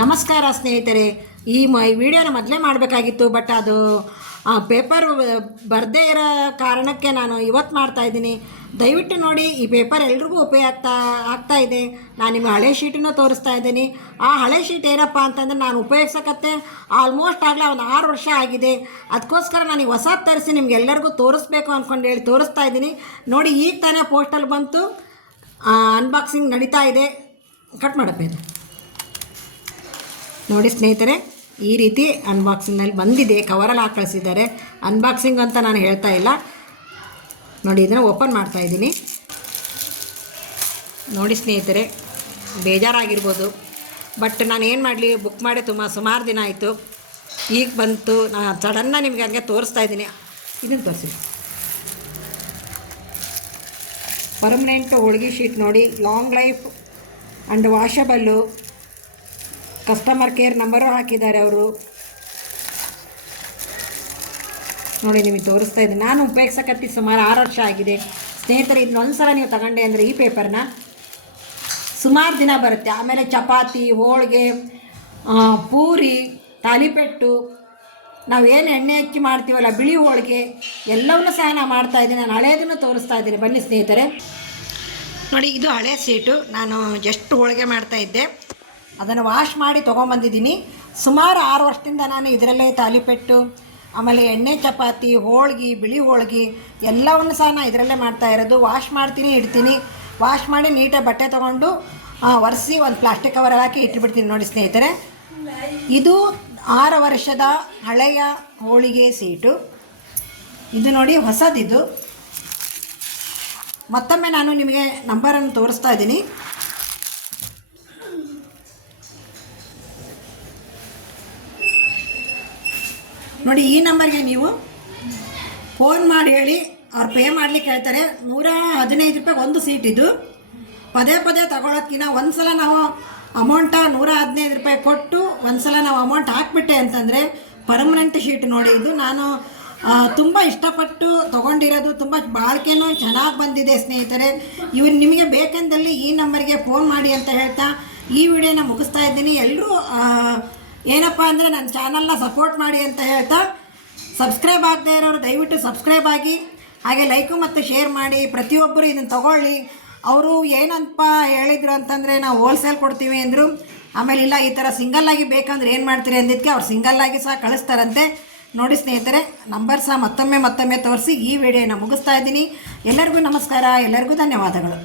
ನಮಸ್ಕಾರ ಸ್ನೇಹಿತರೆ. ಈ ಮ ಈ ವಿಡಿಯೋನ ಮೊದಲೇ ಮಾಡಬೇಕಾಗಿತ್ತು ಬಟ್ ಅದು ಪೇಪರ್ ಬರದೇ ಇರೋ ಕಾರಣಕ್ಕೆ ನಾನು ಇವತ್ತು ಮಾಡ್ತಾ ಇದ್ದೀನಿ. ದಯವಿಟ್ಟು ನೋಡಿ, ಈ ಪೇಪರ್ ಎಲ್ರಿಗೂ ಉಪಯೋಗ ಆಗ್ತಾ ಇದೆ. ನಾನು ನಿಮಗೆ ಹಳೆ ಶೀಟನ್ನು ತೋರಿಸ್ತಾ ಇದ್ದೀನಿ. ಆ ಹಳೆ ಶೀಟ್ ಏನಪ್ಪ ಅಂತಂದರೆ ನಾನು ಉಪಯೋಗಿಸಕತ್ತೆ. ಆಲ್ಮೋಸ್ಟ್ ಆಗಲೇ ಒಂದು ಆರು ವರ್ಷ ಆಗಿದೆ. ಅದಕ್ಕೋಸ್ಕರ ನನಗೆ ಹೊಸ ತರಿಸಿ ನಿಮ್ಗೆ ಎಲ್ಲರಿಗೂ ತೋರಿಸ್ಬೇಕು ಅಂದ್ಕೊಂಡು ಹೇಳಿ ತೋರಿಸ್ತಾ ಇದ್ದೀನಿ. ನೋಡಿ ಈಗ ತಾನೇ ಪೋಸ್ಟಲ್ಲಿ ಬಂತು. ಅನ್ಬಾಕ್ಸಿಂಗ್ ನಡೀತಾ ಇದೆ. ಕಟ್ ಮಾಡಪ್ಪ ನೋಡಿ ಸ್ನೇಹಿತರೆ, ಈ ರೀತಿ ಅನ್ಬಾಕ್ಸಿಂಗ್ನಲ್ಲಿ ಬಂದಿದೆ. ಕವರಲ್ಲಿ ಹಾಕಿ ಕಳಿಸಿದ್ದಾರೆ ಅನ್ಬಾಕ್ಸಿಂಗ್ ಅಂತ ನಾನು ಹೇಳ್ತಾ ಇಲ್ಲ. ನೋಡಿ, ಇದನ್ನು ಓಪನ್ ಮಾಡ್ತಾ ಇದ್ದೀನಿ. ನೋಡಿ ಸ್ನೇಹಿತರೆ, ಬೇಜಾರಾಗಿರ್ಬೋದು. ಬಟ್ ನಾನು ಏನು ಮಾಡಲಿ ಬುಕ್ ಮಾಡಿ ತುಂಬ ಸುಮಾರು ದಿನ ಆಯಿತು. ಈಗ ಬಂತು ನಾನು ಸಡನ್ನ ನಿಮಗೆ ಹಂಗೆ ತೋರಿಸ್ತಾ ಇದ್ದೀನಿ. ಇದನ್ನು ತೋರಿಸಿ. ಪರ್ಮನೆಂಟ್ ಹೋಳಿಗೆ ಶೀಟ್ ನೋಡಿ long life and washable customer care number ಹಾಕಿದ್ದಾರೆ ಅವರು. ನೋಡಿ, ನಿಮಗೆ ತೋರಿಸ್ತಾ ಇದ್ದೀನಿ. ನಾನು ಉಪಯೋಗಿಸಕತ್ತಿ ಸುಮಾರು ಆರು ವರ್ಷ ಆಗಿದೆ. ಸ್ನೇಹಿತರೆ ಇದನ್ನೊಂದು ಸಲ ನೀವು ತಗೊಂಡೆ ಅಂದರೆ ಈ ಪೇಪರ್ನ ಸುಮಾರು ದಿನ ಬರುತ್ತೆ. ಆಮೇಲೆ ಚಪಾತಿ, ಹೋಳಿಗೆ ಪೂರಿ, ತಾಲಿಪೆಟ್ಟು. ನಾವು ಏನು ಎಣ್ಣೆ ಹಚ್ಚಿ ಮಾಡ್ತೀವಲ್ಲ, ಬಿಳಿ ಹೋಳಿಗೆ, ಎಲ್ಲವನ್ನೂ ಸಹ ನಾನು ಮಾಡ್ತಾ ಇದ್ದೀನಿ. ನಾನು ಹಳೇದನ್ನು ತೋರಿಸ್ತಾ ಇದ್ದೀನಿ. ಬನ್ನಿ ಸ್ನೇಹಿತರೆ. ನೋಡಿ, ಇದು ಹಳೆ ಸೀಟು. ನಾನು ಜಸ್ಟ್ ಹೋಳಿಗೆ ಮಾಡ್ತಾ ಇದ್ದೆ. ಅದನ್ನು ವಾಶ್ ಮಾಡಿ ತೊಗೊಂಬಂದಿದ್ದೀನಿ. ಸುಮಾರು ಆರು ವರ್ಷದಿಂದ ನಾನು ಇದರಲ್ಲೇ ತಾಲಿಪೆಟ್ಟು, ಆಮೇಲೆ ಎಣ್ಣೆ ಚಪಾತಿ, ಹೋಳ್ಗೆ, ಬಿಳಿ ಹೋಳ್ಗೆ ಎಲ್ಲವನ್ನು ಸಹ ನಾನು ಇದರಲ್ಲೇ ಮಾಡ್ತಾ ಇರೋದು. ವಾಶ್ ಮಾಡ್ತೀನಿ, ಇಡ್ತೀನಿ. ವಾಶ್ ಮಾಡಿ ನೀಟಾಗಿ ಬಟ್ಟೆ ತೊಗೊಂಡು ಒರೆಸಿ ಒಂದು ಪ್ಲಾಸ್ಟಿಕ್ ಕವರ್ ಹಾಕಿ ಇಟ್ಬಿಡ್ತೀನಿ ನೋಡಿ ಸ್ನೇಹಿತರೆ. ಇದು ಆರು ವರ್ಷದ ಹಳೆಯ ಹೋಳಿಗೆ ಸೀಟು. ಇದು ನೋಡಿ ಹೊಸದಿದು. ಮತ್ತೊಮ್ಮೆ ನಾನು ನಿಮಗೆ ನಂಬರನ್ನು ತೋರಿಸ್ತಾ ಇದ್ದೀನಿ. ನೋಡಿ, ಈ ನಂಬರ್ಗೆ ನೀವು ಫೋನ್ ಮಾಡಿ ಹೇಳಿ. ಅವ್ರು ಪೇ ಮಾಡ್ಲಿಕ್ಕೆ ಹೇಳ್ತಾರೆ. ನೂರ ಹದಿನೈದು ರೂಪಾಯಿ ಒಂದು ಸೀಟ್ ಇದು. ಪದೇ ಪದೇ ತಗೊಳೋದ್ಕಿಂತ ಒಂದು ಸಲ ನಾವು ಅಮೌಂಟ ನೂರ ಹದಿನೈದು ರೂಪಾಯಿ ಕೊಟ್ಟು ಒಂದು ಸಲ ನಾವು ಅಮೌಂಟ್ ಹಾಕ್ಬಿಟ್ಟೆ ಅಂತಂದರೆ ಪರ್ಮನೆಂಟ್ ಶೀಟ್ ನೋಡಿ ಇದು. ನಾನು ತುಂಬ ಇಷ್ಟಪಟ್ಟು ತೊಗೊಂಡಿರೋದು, ತುಂಬ ಬಾಳಿಕೆನೂ ಚೆನ್ನಾಗಿ ಬಂದಿದೆ ಸ್ನೇಹಿತರೆ. ಇವ್ ನಿಮಗೆ ಬೇಕೆಂದಲ್ಲಿ ಈ ನಂಬರ್ಗೆ ಫೋನ್ ಮಾಡಿ ಅಂತ ಹೇಳ್ತಾ ಈ ವಿಡಿಯೋನ ಮುಗಿಸ್ತಾ ಇದ್ದೀನಿ. ಎಲ್ಲರೂ ಏನಪ್ಪ ಅಂದರೆ ನನ್ನ ಚಾನಲ್ನ ಸಪೋರ್ಟ್ ಮಾಡಿ ಅಂತ ಹೇಳ್ತಾ ಸಬ್ಸ್ಕ್ರೈಬ್ ಆಗದೆ ಇರೋರು ದಯವಿಟ್ಟು ಸಬ್ಸ್ಕ್ರೈಬ್ ಆಗಿ, ಹಾಗೆ ಲೈಕು ಮತ್ತು ಶೇರ್ ಮಾಡಿ, ಪ್ರತಿಯೊಬ್ಬರು ಇದನ್ನು ತಗೊಳ್ಳಿ. ಅವರು ಏನಂತಪ್ಪ ಹೇಳಿದ್ರು ಅಂತಂದರೆ ನಾವು ಹೋಲ್ಸೇಲ್ ಕೊಡ್ತೀವಿ ಅಂದರು, ಆಮೇಲೆ ಇಲ್ಲ, ಈ ಥರ ಸಿಂಗಲ್ಲಾಗಿ ಬೇಕಂದ್ರೆ ಏನು ಮಾಡ್ತೀರಿ ಅಂದಿದ್ದಕ್ಕೆ ಅವ್ರು ಸಿಂಗಲ್ಲಾಗಿ ಸಹ ಕಳಿಸ್ತಾರಂತೆ. ನೋಡಿ ಸ್ನೇಹಿತರೆ ನಂಬರ್ ಸಹ ಮತ್ತೊಮ್ಮೆ ಮತ್ತೊಮ್ಮೆ ತೋರಿಸಿ ಈ ವಿಡಿಯೋನ ಮುಗಿಸ್ತಾ ಇದ್ದೀನಿ. ಎಲ್ಲರಿಗೂ ನಮಸ್ಕಾರ, ಎಲ್ಲರಿಗೂ ಧನ್ಯವಾದಗಳು.